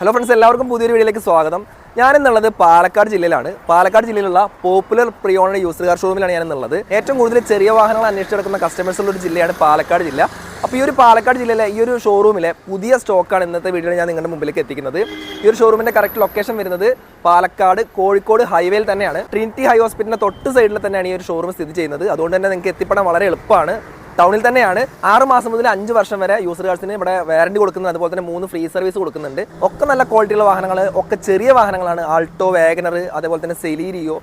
Hello friends എല്ലാവർക്കും പുതിയൊരു വീഡിയോയിലേക്ക് സ്വാഗതം. ഞാനെന്നുള്ളത് പാലക്കാട് ജില്ലയിലാണ്. പാലക്കാട് ജില്ലയിലുള്ള പോപ്പുലർ പ്രിയോണ യൂസർ കാർ ഷോറൂമിലാണ് ഞാനെന്നുള്ളത്. ഏറ്റവും കൂടുതൽ ചെറിയ വാഹനങ്ങൾ അന്വേഷിച്ചെടുക്കുന്ന കസ്റ്റമേഴ്സ് ഉള്ള ഒരു ജില്ലയാണ് പാലക്കാട് ജില്ല. അപ്പോൾ ഈ ഒരു പാലക്കാട് ജില്ലയിലെ ഈ ഒരു ഷോറൂമിലെ പുതിയ സ്റ്റോക്കാണ് ഇന്നത്തെ വീഡിയോ ഞാൻ നിങ്ങളുടെ മുമ്പിലേക്ക് എത്തിക്കുന്നത്. ഈ ഒരു ഷോറൂമിന്റെ കറക്റ്റ് ലൊക്കേഷൻ വരുന്നത് പാലക്കാട് കോഴിക്കോട് ഹൈവേയിൽ തന്നെയാണ്. ട്രിനിറ്റി ഹൈ ഹോസ്പിറ്റലിന്റെ തൊട്ട് സൈഡിൽ തന്നെയാണ് ഈ ഒരു ഷോറൂം സ്ഥിതി ചെയ്യുന്നത്. അതുകൊണ്ട് തന്നെ നിങ്ങൾക്ക് എത്തിപ്പെടാൻ വളരെ എളുപ്പമാണ്. ടൗണിൽ തന്നെയാണ്. ആറ് മാസം മുതൽ അഞ്ച് വർഷം വരെ യൂസർ കാർഡ്സിന് ഇവിടെ വാറണ്ടി കൊടുക്കുന്നത്. അതുപോലെ തന്നെ മൂന്ന് ഫ്രീ സർവീസ് കൊടുക്കുന്നുണ്ട്. ഒക്കെ നല്ല ക്വാളിറ്റിയുള്ള വാഹനങ്ങൾ ഒക്കെ ചെറിയ വാഹനങ്ങളാണ്. ആൾട്ടോ വാഗനർ അതേപോലെ തന്നെ സെലീരിയോ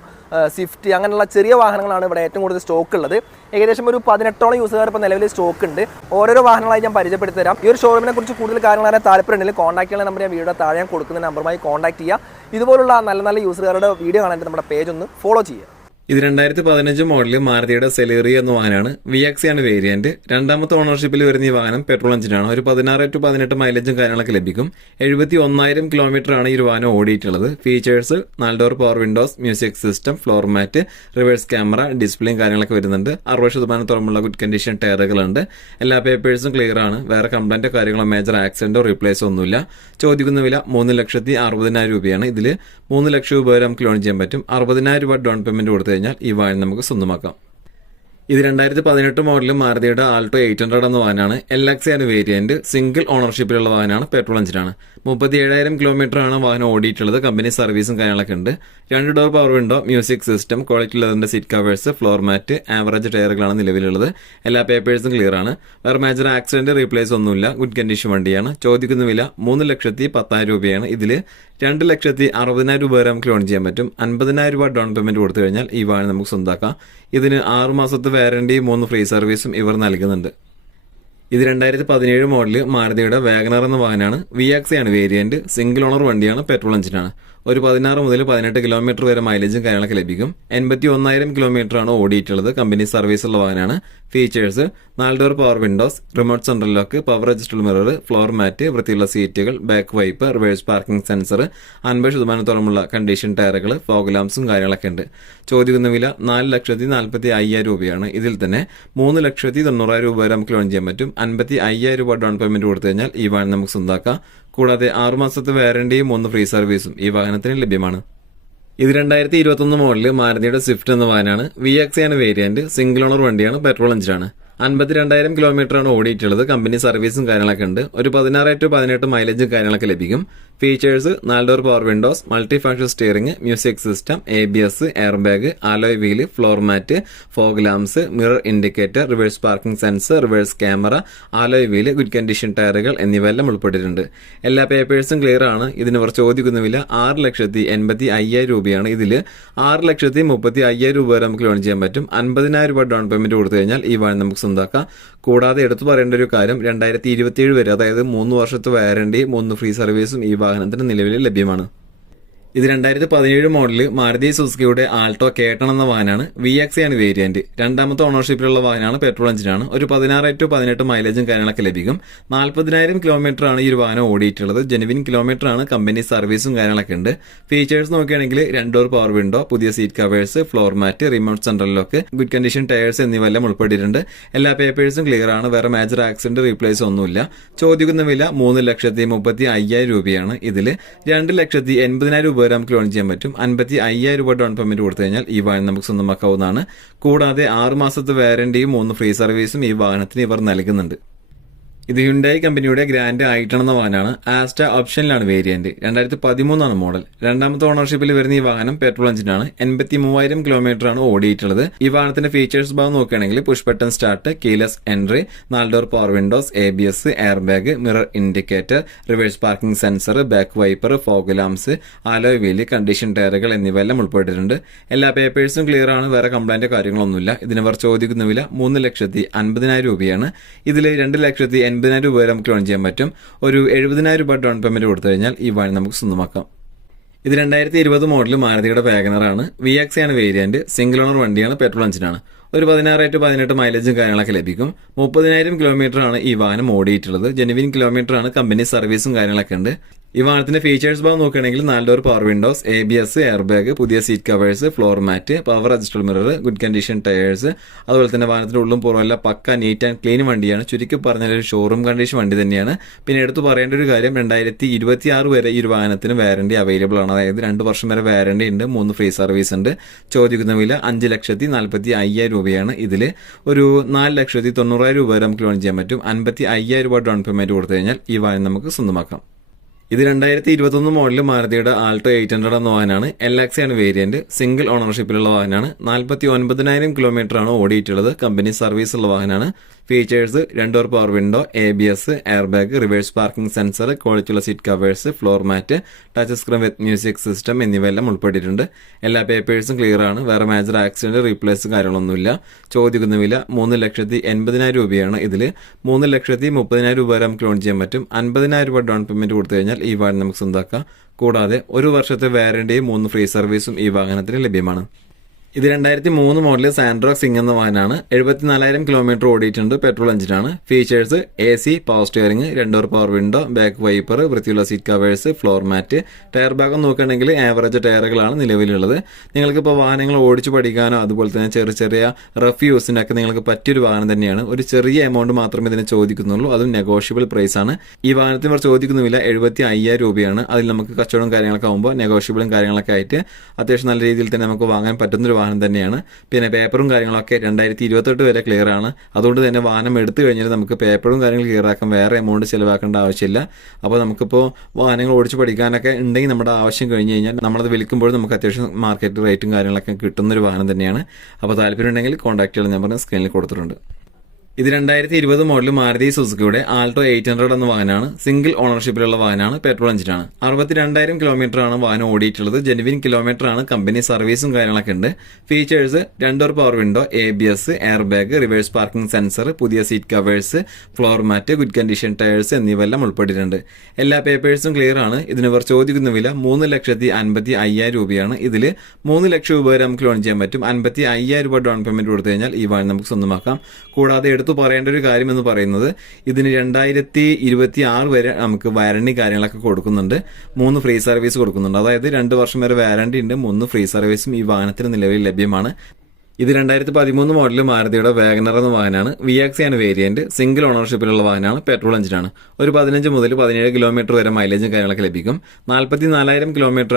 സ്വിഫ്റ്റ് അങ്ങനെയുള്ള ചെറിയ വാഹനങ്ങളാണ് ഇവിടെ ഏറ്റവും കൂടുതൽ സ്റ്റോക്ക് ഉള്ളത്. ഏകദേശം ഒരു പതിനെട്ടോളം യൂസർ ഇപ്പോൾ നിലവിൽ സ്റ്റോക്ക് ഉണ്ട്. ഓരോരോ വാഹനങ്ങളായി ഞാൻ പരിചയപ്പെടുത്തി തരാം. ഈ ഒരു ഷോറൂമിനെ കുറിച്ച് കൂടുതൽ കാര്യങ്ങൾ അറിയാൻ താല്പര്യമുണ്ടെങ്കിൽ കോൺടാക്ട് ചെയ്യുന്ന നമ്പർ ഞാൻ വീഡിയോ താഴെ കൊടുക്കുന്ന നമ്പറുമായി കോൺടാക്ട് ചെയ്യുക ഇതുപോലുള്ള നല്ല നല്ല യൂസുകാരുടെ വീഡിയോ കാണാനായിട്ട് നമ്മുടെ പേജ് ഒന്ന് ഫോളോ ചെയ്യുക. ഇത് രണ്ടായിരത്തി പതിനഞ്ച് മോഡലിൽ മാരുതിയുടെ സെലേറി എന്ന വാഹനമാണ്. വി എക്സിയാണ് വേരിയന്റ് രണ്ടാമത്തെ ഓണർഷിപ്പിൽ വരുന്ന ഈ വാഹനം പെട്രോൾ എഞ്ചിനാണ് ഒരു പതിനാറ് ടു പതിനെട്ട് മൈലേജും കാര്യങ്ങളൊക്കെ ലഭിക്കും. എഴുപത്തി ഒന്നായിരം ആണ് ഈ വാഹനം ഓടിയിട്ടുള്ളത്. ഫീച്ചേഴ്സ് നാല് door power windows music system floor mat reverse camera ഡിസ്പ്ലേയും കാര്യങ്ങളൊക്കെ വരുന്നുണ്ട്. അറുപത് ശതമാനത്തോളമുള്ള ഗുഡ് കണ്ടീഷൻ ടയറുകളുണ്ട് എല്ലാ പേപ്പേഴ്സും ക്ലിയർ ആണ്. വേറെ കംപ്ലൈന്റോ കാര്യങ്ങളോ മേജർ ആക്സിഡന്റോ റീപ്ലേസോ ഒന്നുമില്ല ചോദിക്കുന്ന വില മൂന്ന് ലക്ഷത്തി അറുപതിനായിരം രൂപയാണ്. ഇതിൽ മൂന്ന് ലക്ഷം രൂപ വരെ നമുക്ക് ലോൺ ചെയ്യാൻ പറ്റും. അറുപതിനായിരം രൂപ ഡൗൺ പേയ്മെന്റ് കൊടുത്തു കഴിഞ്ഞാൽ ഈ വാഹനം നമുക്ക് സ്വന്തമാക്കാം. ഇത് രണ്ടായിരത്തി പതിനെട്ട് മോഡൽ മാരുതിയുടെ ആൾട്ടോ എയ്റ്റ് ഹൺഡ്രഡ് എന്ന വാഹനമാണ്. എൽ എക്സ് ആണ് വേരിയന്റ് സിംഗിൾ ഓണർഷിപ്പിലുള്ള വാഹനമാണ്. പെട്രോൾ എഞ്ചിനാണ് മുപ്പത്തി ഏഴായിരം കിലോമീറ്റർ ആണ് വാഹനം ഓടിയിട്ടുള്ളത്. കമ്പനി സർവീസും കാര്യങ്ങളൊക്കെ ഉണ്ട്. രണ്ട് door power window music system quality ലെതറിന്റെ seat covers floor mat average ടയറുകളാണ് നിലവിലുള്ളത്. എല്ലാ പേപ്പേഴ്സും ക്ലിയർ ആണ്. വേറെ മേജർ ആക്സിഡന്റ് റീപ്ലേസ് ഒന്നുമില്ല. ഗുഡ് കണ്ടീഷൻ വണ്ടിയാണ്. ചോദിക്കുന്ന വില മൂന്ന് ലക്ഷത്തി പത്തായിരം രൂപയാണ് ഇതിൽ രണ്ട് ലക്ഷത്തി അറുപതിനായിരം രൂപ വരെ നമുക്ക് ലോൺ ചെയ്യാൻ പറ്റും. അൻപതിനായിരം രൂപ ഡൗൺ പേയ്മെന്റ് കൊടുത്തു കഴിഞ്ഞാൽ ഈ വാഹനം നമുക്ക് സ്വന്തമാക്കാം ഇതിന് ആറ് മാസത്തെ വാറണ്ടി മൂന്ന് ഫ്രീ സർവീസും ഇവർ നൽകുന്നുണ്ട്. ഇത് രണ്ടായിരത്തി പതിനേഴ് മോഡൽ മാരുതിയുടെ വാഗനർ എന്ന വാഹനമാണ്. വി ആണ് വേരിയന്റ് സിംഗിൾ ഓണർ വണ്ടിയാണ് പെട്രോൾ എഞ്ചിനാണ് ഒരു പതിനാറ് മുതൽ പതിനെട്ട് കിലോമീറ്റർ വരെ മൈലേജും കാര്യങ്ങളൊക്കെ ലഭിക്കും. എൺപത്തി ഒന്നായിരം കിലോമീറ്റർ ആണ് ഓടിയിട്ടുള്ളത്. കമ്പനി സർവീസുള്ള വാഹനമാണ്. ഫീച്ചേഴ്സ് നാല് door power windows remote central lock power adjustable mirror floor mat വൃത്തിയുള്ള സീറ്റുകൾ back wipe reverse parking sensor അൻപത് ശതമാനത്തോളമുള്ള കണ്ടീഷൻ ടയറുകൾ ഫോഗ് ലാംസും കാര്യങ്ങളൊക്കെ ഉണ്ട്. ചോദിക്കുന്ന വില നാല് ലക്ഷത്തി നാൽപ്പത്തി അയ്യായിരം രൂപയാണ്. ഇതിൽ തന്നെ മൂന്ന് ലക്ഷത്തി തൊണ്ണൂറായിരം രൂപ വരെ നമുക്ക് ലോൺ ചെയ്യാൻ പറ്റും. അൻപത്തി അയ്യായിരം രൂപ ഡൗൺ പേയ്മെന്റ് കൊടുത്തു കഴിഞ്ഞാൽ ഈ വാഹനം നമുക്ക് സ്വന്തമാക്കാം കൂടാതെ ആറുമാസത്തെ വാറണ്ടിയും മൂന്ന് ഫ്രീ സർവീസും ഈ വാഹനത്തിന് ലഭ്യമാണ്. ഇത് രണ്ടായിരത്തി ഇരുപത്തൊന്ന് മോഡൽ മാരുതിയുടെ സ്വിഫ്റ്റ് എന്ന വാഹനമാണ്. വി ആണ് വേരിയന്റ് സിംഗിൾ ഓണർ വണ്ടിയാണ് പെട്രോൾ എഞ്ചിനാണ് അൻപത്തിരണ്ടായിരം കിലോമീറ്റർ ആണ് ഓടിയിട്ടുള്ളത്. കമ്പനി സർവീസും കാര്യങ്ങളൊക്കെ ഉണ്ട്. ഒരു പതിനാറ് ടു പതിനെട്ട് മൈലേജും കാര്യങ്ങളൊക്കെ ലഭിക്കും. ഫീച്ചേഴ്സ് നാല് door power windows multi function steering music system A B S air bag alloy wheel floor mat fog lamps mirror indicator reverse parking sensor reverse camera alloy wheel good condition ടയറുകൾ എന്നിവയെല്ലാം ഉൾപ്പെട്ടിട്ടുണ്ട്. എല്ലാ പേപ്പേഴ്സും clear ആണ്. ഇതിന് ഇവർ ചോദിക്കുന്ന വില ആറ് ലക്ഷത്തി എൺപത്തി അയ്യായിരം രൂപയാണ് ഇതിൽ. ആറ് ലക്ഷത്തി മുപ്പത്തി അയ്യായിരം രൂപ വരെ നമുക്ക് ലോൺ ചെയ്യാൻ പറ്റും. അൻപതിനായിരം രൂപ ഡൗൺ പേയ്മെന്റ് കൊടുത്തു കഴിഞ്ഞാൽ ഈ വാഹനം നമുക്ക് സ്വന്തമാക്കാം കൂടാതെ എടുത്തു പറയേണ്ട ഒരു കാര്യം രണ്ടായിരത്തി ഇരുപത്തിയേഴ് വരെ അതായത് മൂന്ന് വർഷത്തെ വാറണ്ടി മൂന്ന് ഫ്രീ സർവീസും ഈ വാഹനത്തിന് നിലവിൽ ലഭ്യമാണ്. ഇത് രണ്ടായിരത്തി പതിനേഴ് മോഡൽ മാരുതി സുസുക്കിയുടെ ആൾട്ടോ കേട്ടൺ എന്ന വാഹനമാണ് വി എക്സ് ആണ് വേരിയന്റ് രണ്ടാമത്തെ ഓണർഷിപ്പിലുള്ള വാഹനമാണ് പെട്രോൾ എഞ്ചിനാണ് ഒരു പതിനാറ് ടു പതിനെട്ട് മൈലേജും കാര്യങ്ങളൊക്കെ ലഭിക്കും. നാൽപ്പതിനായിരം കിലോമീറ്റർ ആണ് ഈ ഒരു വാഹനം ഓടിയിട്ടുള്ളത്. ജെനുവിൻ കിലോമീറ്റർ ആണ്. കമ്പനി സർവീസും കാര്യങ്ങളൊക്കെ ഉണ്ട്. ഫീച്ചേഴ്സ് നോക്കുകയാണെങ്കിൽ രണ്ടോർ പവർ വിൻഡോ പുതിയ seat covers floor mat remote central lock good condition tyres എന്നിവയെല്ലാം ഉൾപ്പെട്ടിട്ടുണ്ട്. എല്ലാ പേപ്പേഴ്സും ക്ലിയർ ആണ്. വേറെ മേജർ ആക്സിഡന്റ് റീപ്ലേസ് ഒന്നുമില്ല. ചോദിക്കുന്ന വില മൂന്ന് ലക്ഷത്തി മുപ്പത്തി അയ്യായിരം രൂപയാണ് ഇതിൽ രണ്ട് ലക്ഷത്തി എൺപതിനായിരം രൂപ വരെ നമുക്ക് ലോൺ ചെയ്യാൻ പറ്റും. അൻപത്തി അയ്യായിരം രൂപ ഡൗൺ പേയ്മെന്റ് കൊടുത്തു കഴിഞ്ഞാൽ ഈ വാഹനം നമുക്ക് സ്വന്തമാക്കാവുന്നതാണ്. കൂടാതെ ആറ് മാസത്തെ വാറണ്ടിയും മൂന്ന് ഫ്രീ സർവീസും ഈ വാഹനത്തിന് ഇവർ നൽകുന്നുണ്ട്. ഇത് ഹ്യുണ്ടായി കമ്പനിയുടെ ഗ്രാൻഡ് ആയിട്ടെന്ന വാഹനമാണ്. ആസ്റ്റ ഓപ്ഷനിലാണ് വേരിയന്റ് രണ്ടായിരത്തി പതിമൂന്നാണ് മോഡൽ രണ്ടാമത്തെ ഓണർഷിപ്പിൽ വരുന്ന ഈ വാഹനം പെട്രോൾ എഞ്ചിനാണ് എൺപത്തി മൂവായിരം കിലോമീറ്റർ ആണ് ഓടിയിട്ടുള്ളത്. ഈ വാഹനത്തിന്റെ ഫീച്ചേഴ്സ് ഭാഗം നോക്കുകയാണെങ്കിൽ push button start keyless entry നാല് door power windows A B S air bag mirror indicator reverse parking sensor back wiper fog lamps alloy wheel condition ടയറുകൾ എന്നിവയെല്ലാം ഉൾപ്പെട്ടിട്ടുണ്ട്. എല്ലാ പേപ്പേഴ്സും ക്ലിയർ ആണ്. വേറെ കംപ്ലൈന്റ് കാര്യങ്ങളൊന്നുമില്ല ഇതിനവർ ചോദിക്കുന്ന വില മൂന്ന് ലക്ഷത്തി അൻപതിനായിരം രൂപയാണ്. ഇതിൽ രണ്ട് ലക്ഷത്തി എൺപതിനായിരം രൂപ വരെ നമുക്ക് ലോൺ ചെയ്യാൻ പറ്റും. ഒരു എഴുപതിനായിരം രൂപ ഡൗൺ പേയ്മെന്റ് കൊടുത്തു കഴിഞ്ഞാൽ ഈ വാഹനം നമുക്ക് സ്വന്തമാക്കാം. ഇത് രണ്ടായിരത്തി ഇരുപത് മോഡൽ മാരുതിയുടെ വാഗനറാണ് വി എക്സ് ആണ് വേരിയന്റ് സിംഗിൾ ഓണർ വണ്ടിയാണ് പെട്രോൾ എഞ്ചിനാണ് ഒരു പതിനാറ് ടു പതിനെട്ട് മൈലേജും കാര്യങ്ങളൊക്കെ ലഭിക്കും. മുപ്പതിനായിരം കിലോമീറ്റർ ആണ് ഈ വാഹനം ഓടിയിട്ടുള്ളത്. ജെനുവിൻ കിലോമീറ്റർ ആണ് കമ്പനി സർവീസും കാര്യങ്ങളൊക്കെ ഉണ്ട്. ഈ വാഹനത്തിന്റെ ഫീച്ചേഴ്സ് ഭാഗം നോക്കുകയാണെങ്കിൽ നാല് door power windows A B S air bag പുതിയ seat covers floor mat power adjustable mirror good condition tyres അതുപോലെ തന്നെ വാഹനത്തിന്റെ ഉള്ളും പുറമെല്ലാം പക്ക നീറ്റ് ആൻഡ് ക്ലീൻ വണ്ടിയാണ്. ചുരുക്കി പറഞ്ഞാൽ ഒരു ഷോറൂം കണ്ടീഷൻ വണ്ടി തന്നെയാണ്. പിന്നെ എടുത്തു പറയേണ്ട ഒരു കാര്യം രണ്ടായിരത്തി ഇരുപത്തി ആറ് വരെ ഈ ഒരു വാഹനത്തിന് വാറണ്ടി അവൈലബിൾ ആണ്. അതായത് രണ്ട് വർഷം വരെ വാറണ്ടി ഉണ്ട് മൂന്ന് ഫ്രീ സർവീസ് ഉണ്ട്. ചോദിക്കുന്ന വില അഞ്ച് ലക്ഷത്തി നാൽപ്പത്തി അയ്യായിരം രൂപയാണ്. ഇതിൽ ഒരു നാല് ലക്ഷത്തി തൊണ്ണൂറായിരം രൂപ വരെ നമുക്ക് ലോൺ ചെയ്യാൻ പറ്റും. അൻപത്തി അയ്യായിരം രൂപ ഡൗൺ പേയ്മെന്റ് കൊടുത്തു കഴിഞ്ഞാൽ ഈ വാഹനം നമുക്ക് സ്വന്തമാക്കാം. ഇത് രണ്ടായിരത്തി ഇരുപത്തൊന്ന് മോഡൽ മാരുതിയുടെ ആൾട്ടോ എയ്റ്റ് ഹൺഡ്രഡ് എന്ന വാഹനമാണ്. എൽ ആണ് വേരിയന്റ് സിംഗിൾ ഓണർഷിപ്പിലുള്ള വാഹനമാണ്. നാൽപ്പത്തി ഒൻപതിനായിരം കിലോമീറ്റർ ആണ് ഓടിയിട്ടുള്ളത്. കമ്പനി സർവീസ് ഉള്ള വാഹനമാണ്. Features രണ്ടോർ power window A B S air bag reverse parking sensor ക്വാളിറ്റിയുള്ള seat covers floor mat touch screen with music system എന്നിവയെല്ലാം ഉൾപ്പെട്ടിട്ടുണ്ട്. എല്ലാ പേപ്പേഴ്സും ക്ലിയർ ആണ്. വേറെ മേജർ ആക്സിഡന്റ് റീപ്ലേസ് കാര്യങ്ങളൊന്നുമില്ല. ചോദിക്കുന്ന വില മൂന്ന് ലക്ഷത്തി എൺപതിനായിരം രൂപയാണ് ഇതിൽ മൂന്ന് ലക്ഷത്തി മുപ്പതിനായിരം രൂപ വരെ നമുക്ക് ലോൺ ചെയ്യാൻ പറ്റും. അൻപതിനായിരം രൂപ ഡൗൺ പേയ്മെന്റ് കൊടുത്തു കഴിഞ്ഞാൽ ഈ വാഹനം നമുക്ക് സ്വന്തമാക്കാം കൂടാതെ ഒരു വർഷത്തെ വാറണ്ടിയും മൂന്ന് ഫ്രീ സർവീസും ഈ വാഹനത്തിന് ലഭ്യമാണ്. ഇത് രണ്ടായിരത്തി മൂന്ന് മോഡൽ സാൻഡ്രോക് സിംഗ് എന്ന വാഹനമാണ് എഴുപത്തിനാലായിരം കിലോമീറ്റർ ഓടിയിട്ടുണ്ട്. പെട്രോൾ എഞ്ചിനാണ്. Features A C power steering രണ്ടോർ power window back wiper വൃത്തിയുള്ള seat covers floor mat tyre ഭാഗം നോക്കുകയാണെങ്കിൽ ആവറേജ് ടയറുകളാണ് നിലവിലുള്ളത്. നിങ്ങൾക്ക് ഇപ്പോൾ വാഹനങ്ങൾ ഓടിച്ചു പഠിക്കാനോ അതുപോലെ തന്നെ ചെറിയ ചെറിയ റഫ് യൂസിനൊക്കെ നിങ്ങൾക്ക് പറ്റിയൊരു വാഹനം തന്നെയാണ്. ഒരു ചെറിയ എമൗണ്ട് മാത്രമേ ഇതിനെ ചോദിക്കുന്നുള്ളൂ. അതും നെഗോഷ്യബിൾ പ്രൈസ് ആണ്. ഈ വാഹനത്തിന് ഇവർ ചോദിക്കുന്ന വില എഴുപത്തി അയ്യായിരം രൂപയാണ്. അതിൽ നമുക്ക് കച്ചവടം കാര്യങ്ങളൊക്കെ ആകുമ്പോൾ നെഗോഷ്യബിളും കാര്യങ്ങളൊക്കെ ആയിട്ട് അത്യാവശ്യം നല്ല രീതിയിൽ തന്നെ നമുക്ക് വാങ്ങാൻ പറ്റുന്ന ഒരു വാഹനം തന്നെയാണ്. പിന്നെ പേപ്പറും കാര്യങ്ങളൊക്കെ രണ്ടായിരത്തി ഇരുപത്തെട്ട് വരെ ക്ലിയർ ആണ്. അതുകൊണ്ട് തന്നെ വാഹനം എടുത്തു കഴിഞ്ഞാൽ നമുക്ക് പേപ്പറും കാര്യങ്ങളും ക്ലിയർ ആക്കാൻ വേറെ എമൗണ്ട് ചിലവാക്കേണ്ട ആവശ്യമില്ല. അപ്പോൾ നമുക്കിപ്പോൾ വാഹനങ്ങൾ ഓടിച്ച് പഠിക്കാനൊക്കെ ഉണ്ടെങ്കിൽ നമ്മുടെ ആവശ്യം കഴിഞ്ഞ് കഴിഞ്ഞാൽ നമ്മളത് വിളിക്കുമ്പോൾ നമുക്ക് അത്യാവശ്യം മാർക്കറ്റ് റേറ്റും കാര്യങ്ങളൊക്കെ കിട്ടുന്ന ഒരു വാഹനം തന്നെയാണ്. അപ്പോൾ താല്പര്യം ഉണ്ടെങ്കിൽ കോൺടാക്ട് ചെയ്യാൻ നമ്പർ സ്ക്രീനിൽ കൊടുത്തിട്ടുണ്ട്. ഇത് രണ്ടായിരത്തി ഇരുപത് മോഡൽ മാരുതി സുസുക്കിയുടെ ആൾട്ടോ എയ്റ്റ് ഹൺഡ്രഡ് എന്ന വാഹനമാണ്. സിംഗിൾ ഓണർഷിപ്പിലുള്ള വാഹനമാണ്. പെട്രോൾ എഞ്ചിനാണ് അറുപത്തിരണ്ടായിരം കിലോമീറ്റർ ആണ് വാഹനം ഓടിയിട്ടുള്ളത്. ജെനുവിൻ കിലോമീറ്റർ ആണ്. കമ്പനി സർവീസും കാര്യങ്ങളൊക്കെ ഉണ്ട്. Features രണ്ടോർ power window A B S air bag reverse parking sensor പുതിയ seat covers floor mat good condition tyres എന്നിവയെല്ലാം ഉൾപ്പെട്ടിട്ടുണ്ട്. എല്ലാ പേപ്പേഴ്സും ക്ലിയർ ആണ്. ഇതിന് ഇവർ ചോദിക്കുന്ന വില മൂന്ന് ലക്ഷത്തി അൻപത്തി അയ്യായിരം രൂപയാണ്. ഇതിൽ മൂന്ന് ലക്ഷം രൂപ വരെ നമുക്ക് ലോൺ ചെയ്യാൻ പറ്റും. അൻപത്തി അയ്യായിരം രൂപ ഡൗൺ പേയ്മെന്റ് കൊടുത്തു കഴിഞ്ഞാൽ ഈ വാഹനം നമുക്ക് സ്വന്തമാക്കാം. കൂടാതെ എടുത്തു പറയേണ്ട ഒരു കാര്യം എന്ന് പറയുന്നത് ഇതിന് രണ്ടായിരത്തി ഇരുപത്തി ആറ് വരെ നമുക്ക് വാരണ്ടി കാര്യങ്ങളൊക്കെ കൊടുക്കുന്നുണ്ട്. മൂന്ന് ഫ്രീ സർവീസ് കൊടുക്കുന്നുണ്ട്. അതായത് രണ്ട് വർഷം വരെ വാരണ്ടി ഉണ്ട്. മൂന്ന് ഫ്രീ സർവീസും ഈ വാഹനത്തിന് നിലവിൽ ലഭ്യമാണ്. ഇത് രണ്ടായിരത്തി പതിമൂന്ന് മോഡൽ മാരുതിയുടെ വാഗനർ എന്ന വാഹനമാണ്. വി ആണ് വേരിയന്റ് സിംഗിൾ ഓണർഷിപ്പിലുള്ള വാഹനമാണ്. പെട്രോൾ എഞ്ചിനാണ് ഒരു പതിനഞ്ച് മുതൽ പതിനേഴ് കിലോമീറ്റർ വരെ മൈലേജും കാര്യങ്ങളൊക്കെ ലഭിക്കും. നാൽപ്പത്തി നാലായിരം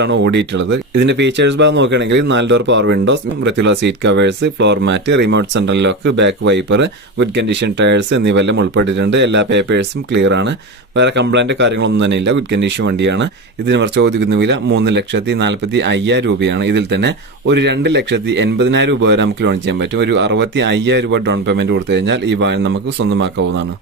ആണ് ഓടിയിട്ടുള്ളത്. ഇതിന്റെ ഫീച്ചേഴ്സ് ഭാഗം നോക്കുകയാണെങ്കിൽ നാല് ഡോർ പവർ വിൻഡോസ് വൃത്തിയുള്ള seat covers floor mat remote central lock back wiper good condition tyres എന്നിവയെല്ലാം ഉൾപ്പെട്ടിട്ടുണ്ട്. എല്ലാ പേപ്പേഴ്സും ക്ലിയർ ആണ്. വേറെ കംപ്ലൈന്റ് കാര്യങ്ങളൊന്നും തന്നെ ഇല്ല. ഗുഡ് കണ്ടീഷൻ വണ്ടിയാണ്. ഇതിന് ഇവർ വില മൂന്ന് ലക്ഷത്തി നാൽപ്പത്തി അയ്യായിരം രൂപയാണ്. ഇതിൽ തന്നെ ഒരു രണ്ട് ലക്ഷത്തി എൺപതിനായിരം രൂപ വരെ നമുക്ക് ലോൺ ചെയ്യാൻ പറ്റും. ഒരു അറുപത്തി അയ്യായിരം രൂപ ഡൗൺ പേയ്മെന്റ് കൊടുത്തു കഴിഞ്ഞാൽ ഈ വാഹനം നമുക്ക് സ്വന്തമാക്കാവുന്നതാണ്.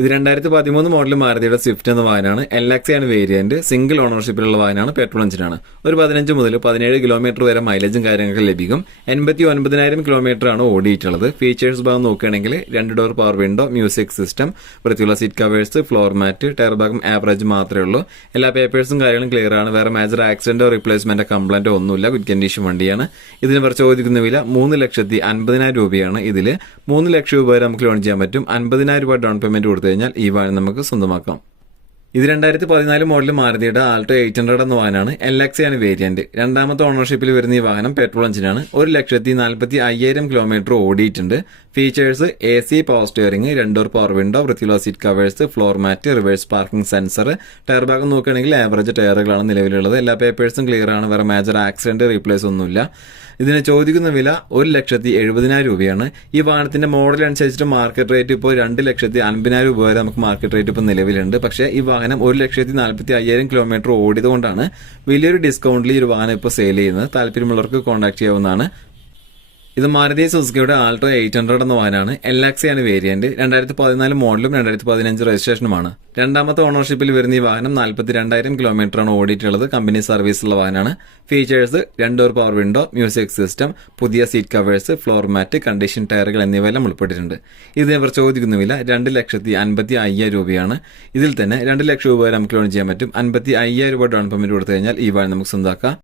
ഇത് രണ്ടായിരത്തി പതിമൂന്ന് മോഡൽ മാരുതിയുടെ സ്വിഫ്റ്റ് എന്ന വാഹനമാണ്. എൽ എക്സി ആണ് വേരിയന്റ് സിംഗിൾ ഓണർഷിപ്പിലുള്ള വാഹനമാണ്. പെട്രോൾ എഞ്ചിനാണ് ഒരു പതിനഞ്ച് മുതൽ പതിനേഴ് കിലോമീറ്റർ വരെ മൈലേജും കാര്യങ്ങളൊക്കെ ലഭിക്കും. എൺപത്തി ഒൻപതിനായിരം കിലോമീറ്റർ ആണ് ഓടിയിട്ടുള്ളത്. ഫീച്ചേഴ്സ് ഭാഗം നോക്കുകയാണെങ്കിൽ രണ്ട് door power window music system വൃത്തിയുള്ള seat covers floor mat tyre ഭാഗം ആവറേജ് മാത്രമേ ഉള്ളൂ. എല്ലാ പേപ്പേഴ്സും കാര്യങ്ങളും ക്ലിയർ ആണ്. വേറെ മേജർ ആക്സിഡന്റോ റിപ്ലേസ്മെന്റോ കംപ്ലൈന്റോ ഒന്നുമില്ല. ഗുഡ് കണ്ടീഷൻ വണ്ടിയാണ്. ഇതിന് പറഞ്ഞ ചോദിക്കുന്ന വില മൂന്ന് ലക്ഷത്തി അൻപതിനായിരം രൂപയാണ് ഇതിൽ മൂന്ന് ലക്ഷം രൂപ വരെ നമുക്ക് ലോൺ ചെയ്യാൻ പറ്റും. അൻപതിനായിരം രൂപ ഡൗൺ പേയ്മെന്റ് കൊടുത്തു കഴിഞ്ഞാൽ ഈ വാഹനം നമുക്ക് സ്വന്തമാക്കാം. ഇത് രണ്ടായിരത്തി പതിനാല് മോഡൽ മാരുതിയുടെ ആൾട്ടോ എയ്റ്റ് ഹൺഡ്രഡ് എന്ന വാഹനമാണ്. എൽ ആണ് വേരിയന്റ് രണ്ടാമത്തെ ഓണർഷിപ്പിൽ വരുന്ന ഈ വാഹനം പെട്രോൾ എഞ്ചിനാണ് ഒരു ലക്ഷത്തി നാൽപ്പത്തി അയ്യായിരം കിലോമീറ്റർ ഓടിയിട്ടുണ്ട്. Features A C power steering രണ്ടോർ power window വൃത്തിയുള്ള seat covers floor mat reverse parking sensor tyre ഭാഗം നോക്കുകയാണെങ്കിൽ ആവറേജ് ടയറുകളാണ് നിലവിലുള്ളത്. എല്ലാ പേപ്പേഴ്സും ക്ലിയർ ആണ്. വേറെ മേജർ ആക്സിഡന്റ് റീപ്ലേസ് ഒന്നുമില്ല. ഇതിന് ചോദിക്കുന്ന വില ഒരു ലക്ഷത്തി എഴുപതിനായിരം രൂപയാണ്. ഈ വാഹനത്തിന്റെ മോഡൽ അനുസരിച്ചിട്ട് മാർക്കറ്റ് റേറ്റ് ഇപ്പോൾ രണ്ട് ലക്ഷത്തി അൻപതിനായിരം രൂപ വരെ നമുക്ക് മാർക്കറ്റ് റേറ്റ് ഇപ്പോൾ നിലവിലുണ്ട്. പക്ഷേ ഈ വാഹനം ഒരു ലക്ഷത്തി നാൽപ്പത്തി അയ്യായിരം കിലോമീറ്റർ ഓടിയതുകൊണ്ടാണ് വലിയൊരു ഡിസ്കൗണ്ടിൽ ഈ ഒരു വാഹനം ഇപ്പോൾ സെയിൽ ചെയ്യുന്നത്. താല്പര്യമുള്ളവർക്ക് കോൺടാക്ട് ചെയ്യാവുന്നതാണ്. ഇത് മാരുതി സുസുക്കിയുടെ ആൾട്ടോ എയ്റ്റ് ഹൺഡ്രഡ് എന്ന എക്സ് ആണ് വേരിയന്റ് രണ്ടായിരത്തി പതിനാല് മോഡലും രണ്ടായിരത്തി പതിനഞ്ച് രജിസ്ട്രേഷനുമാണ് രണ്ടാമത്തെ ഓണർഷിപ്പിൽ വരുന്ന ഈ വാഹനം നാൽപ്പത്തി രണ്ടായിരം കിലോമീറ്റർ ആണ് ഓടിയിട്ടുള്ളത്. കമ്പനി സർവീസുള്ള വാഹനമാണ് ഫീച്ചേഴ്സ് രണ്ടോർ പവർ വിൻഡോ മ്യൂസിക് സിസ്റ്റം പുതിയ seat covers floor mat condition ടയറുകൾ എന്നിവയെല്ലാം ഉൾപ്പെട്ടിട്ടുണ്ട്. ഇത് ഇവർ വില രണ്ട് ലക്ഷത്തി അൻപത്തി അയ്യായിരം രൂപയാണ്. ഇതിൽ തന്നെ രണ്ട് ലക്ഷം രൂപ വരെ നമുക്ക് ലോൺ ചെയ്യാൻ പറ്റും. അൻപത്തി അയ്യായിരം രൂപ ഡൗൺ പേയ്മെന്റ് കൊടുത്തു കഴിഞ്ഞാൽ ഈ വാഹനം നമുക്ക് സ്വന്തമാക്കാം.